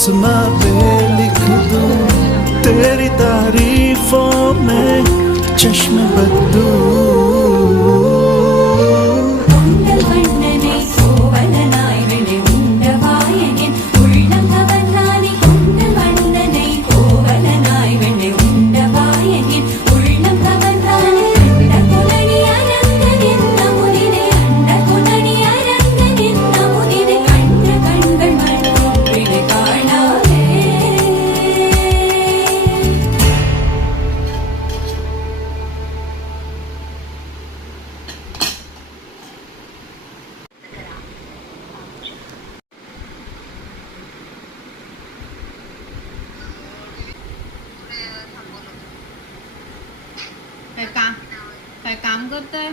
आसमां पे लिख दूं तेरी तारीफों में चश्मे बदलूं काय काम करताय?